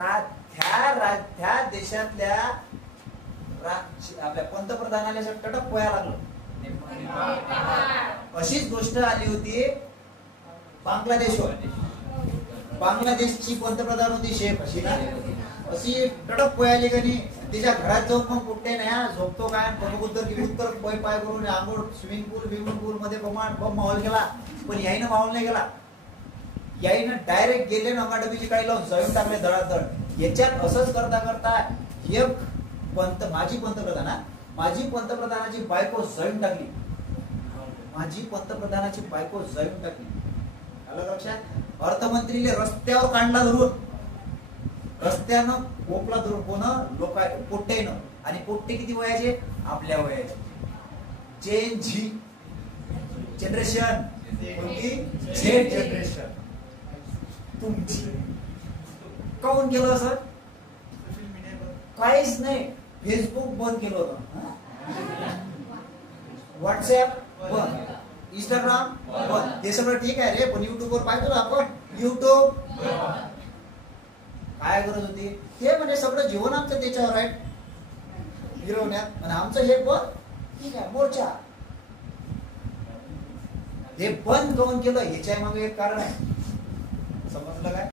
त्या देशातल्या आपल्या पंतप्रधानाला टटक पोया लागलो. अशीच गोष्ट आली होती बांगलादेशवर. बांगलादेशची पंतप्रधान होती शेख हसीना. अशी टटक पोयाली का नाही. तिच्या घरात जाऊन मग कुठे नाही झोपतो काय उत्तर पाय करून आंघोळ स्विमिंग पूल मध्ये बम माहोल केला. पण याईनं माहोल नाही गेला. याईनं डायरेक्ट गेले नगाडबीची काही लावून जळून टाकले धडाधड. याच्यात असंच करता करता एक माजी पंतप्रधानाची बायको जळून टाकली. आलं लक्षात. अर्थमंत्रीले रस्त्यावर काढला धरून. रस्त्यानं कोपला धरून कोण लोक पोट्टेनं. आणि पोट्टे किती वयाचे आपल्या वयाचे. Gen Z generation Z generation तुमची. काऊन केलं असं काहीच नाही. फेसबुक बंद केलं होतं. व्हॉट्सअप बंद. इंस्टाग्राम बंद. हे सगळं ठीक आहे रे. पण युट्यूब वर पाहतो ना आपण. युट्यूब काय गरज होती. ते म्हणजे सगळं जीवन आमचं त्याच्यावर आहे गिरवण्यात. आणि आमचं हे बंद ठीक आहे मोर्चा. हे बंद करून केलं ह्याच्या मागे एक कारण आहे. समजलं काय.